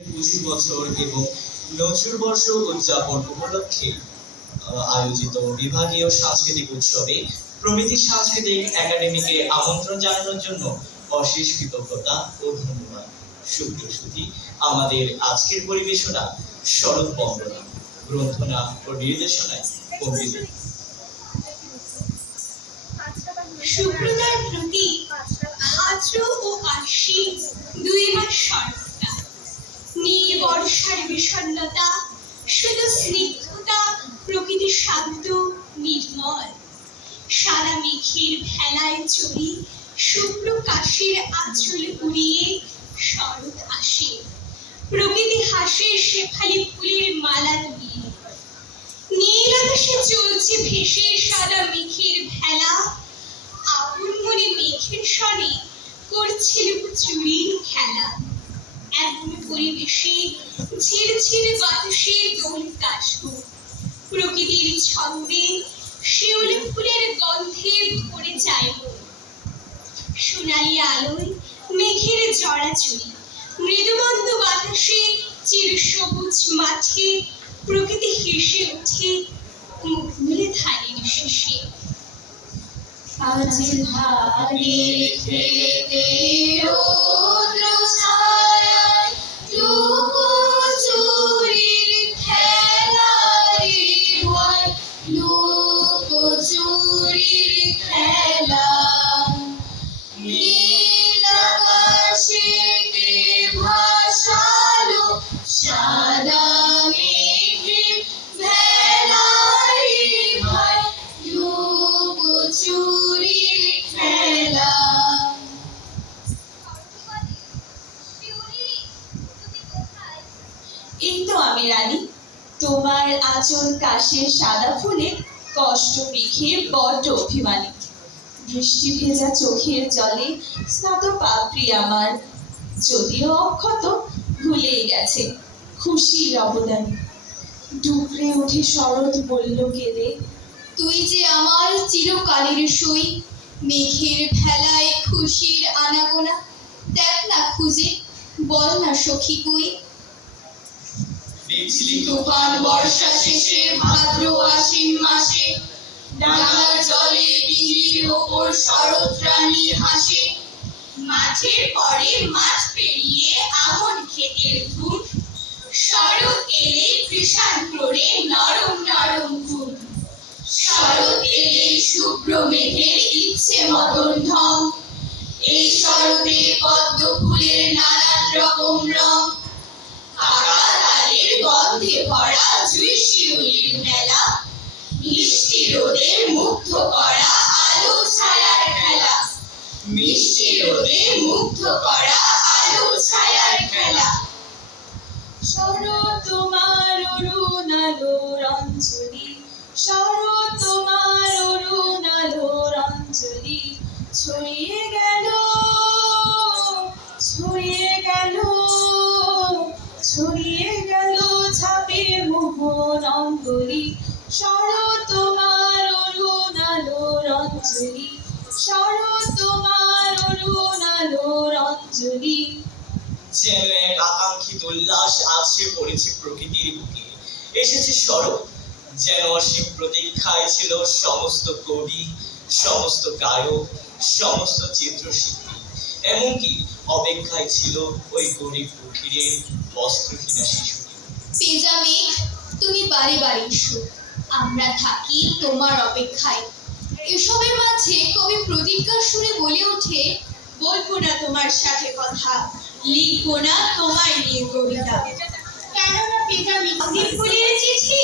25 বছর এবং নজরুলবর্ষ উদযাপন উপলক্ষে আয়োজিত বিভাগীয় সাংস্কৃতিক উৎসবে প্রমিতি সাংস্কৃতিক একাডেমিকে আমন্ত্রণ জানানোর জন্য অশেষ কৃতজ্ঞতা ও ধন্যবাদ। সুপ্রিয় সুধী, আমাদের আজকের পরিবেশনা শরৎ বন্দনা, গ্রন্থনা ও নির্দেশনায় পণ্ডিত শুক্রতার প্রতি ভাদ্র ও আশ্বিন 2 মাস শরৎটা, নীল বর্ষার বিষণ্ণতা, শুধু স্নিগ্ধতা, প্রকৃতি শান্ত নির্মল। সারা মেঘের ভেলায় চড়ি শুভ্র কাশের আঁচল উড়িয়ে শরৎ আসে, প্রকৃতি হাসে শেফালি ফুলের মালা নিয়ে। নীল আকাশে চলছে ভেসে সাদা মেঘের ভেলা, আপন মনে মেঘের স্বরে করছিল চুরির খেলা। এমন পরিবেশে ঝিরঝির বাতাসে দোল কাশবো, প্রকৃতির ছন্দে শিউলি ফুলের গন্ধে ভরে যাইব। সোনালি আলোয় মেঘের জড়াজড়ি, মৃদুমন্দ বাতাসে চির সবুজ মাঠে প্রকৃতি হেসে ওঠে মুখ মেলে ধানের শেষে। আজ ধানের খেতে রৌদ্র ছায়ায় লুকোচুরির খেলা রে ভাই, লুকোচুরির খেলা। নীল আকাশেতে ভাসালো সাদা মেঘের ভেলা রে ভাই, লুকোচুরির খেলা। এই তো আমি রানী, তোমার আঁচল কাশের সাদা ফুলে কষ্ট মেঘে বড্ড অভিমানী। বৃষ্টি ভেজা চোখের জলে স্নাত পাপড়ি আমার, যদিও অক্ষত ভুলেই গেছে খুশির অবদানে। ডুকরে ওঠে শরৎ বলল কেঁদে, তুই যে আমার চিরকালের সই, মেঘের ভেলায় খুশির আনাগোনা। দেখ না খুঁজে, বল না সখী কই। তুফান বর্ষা শেষে ভাদ্র আশ্বিন মাসে, ডাঙার জলে ডিঙির ওপর শরৎ রানী হাসে। মাঠের পরে মাঠ পেরিয়ে আমন ক্ষেতের ধূপ, শরৎ এলে কৃষাণ প্ররে নরম নরম ঘুম। শরৎ এলে শুভ্র মেঘের ইচ্ছে মতন ঢং, এই শরতে পদ্ম ফুলের নানান রকম রং। পাকা তালের গন্ধে ভরা জুই শিউলির মেলা, মিষ্টি রোদে মুগ্ধ করা আলো ছায়ার খেলা। মিষ্টি রোদে মুগ্ধ করা আলো ছায়ার খেলা। শরৎ তোমার অরুণ আলোর অঞ্জলি, শরৎ তোমার অরুণ আলোর অঞ্জলি, ছড়িয়ে গেল ছড়িয়ে গেল ছড়িয়ে গেল ছাপে মোহন অঙ্গলি। শরৎ তোমার অরুণ আলোর অঞ্জলি, শরৎ তোমার অরুণ আলোর অঞ্জলি। যেন এক আকাঙ্ক্ষিত উল্লাস আছে পড়েছে প্রকৃতির বুকে। এসেছে শরৎ, যেন অসীম প্রতীক্ষায় ছিল সমস্ত কবি, সমস্ত গায়ক, সমস্ত চিত্রশিল্পী। এমনকি অপেক্ষায় ছিল ওই গরিব ফকিরের বস্ত্রহীনা শিশুটি। পেজা মেঘ, তুমি বাড়ি বাড়ি এসো, আমরা থাকি তোমার অপেক্ষায়। এসবের মাঝে কবি প্রতিজ্ঞার সুরে বলে ওঠে, বলবো না তোমার সাথে কথা, লিখবো না তোমায় নিয়ে কবিতা। কেননা পেজা মিষ্টি ফুলের চিঠি